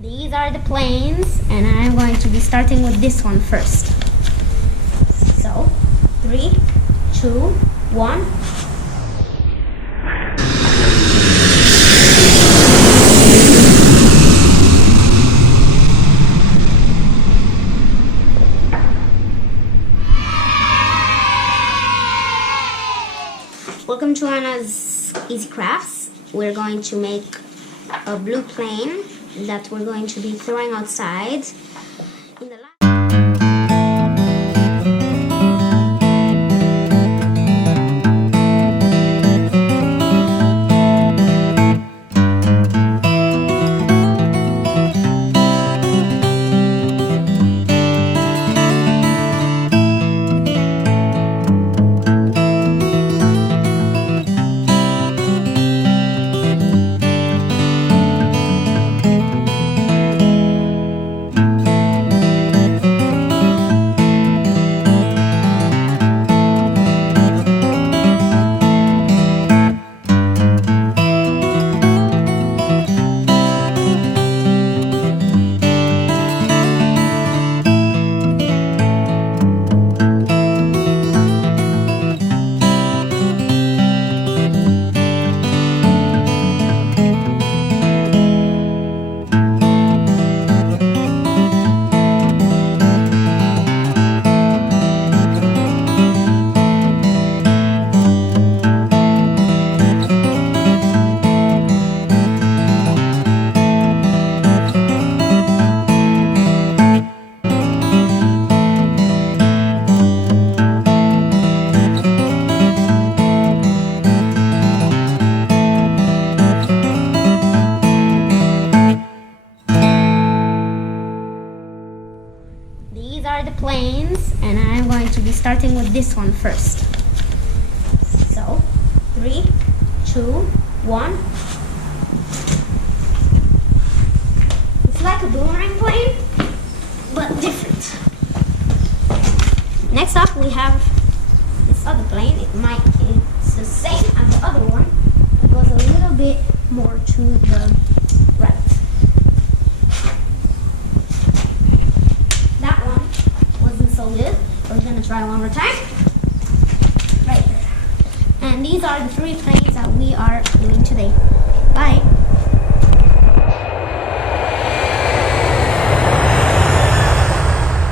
These are the planes, and I'm going to be starting with this one first. So, 3, 2, 1. Welcome to Anna's Easy Crafts. We're going to make a blue plane that we're going to be throwing outside. In the These are the planes, and I'm going to be starting with this one first. So, 3, 2, 1. It's like a boomerang plane, but different. Next up, we have this other plane. It's the same as the other one. It goes a little bit more to the right. So good. We're gonna try one more time. Right there. And these are the 3 planes that we are doing today. Bye.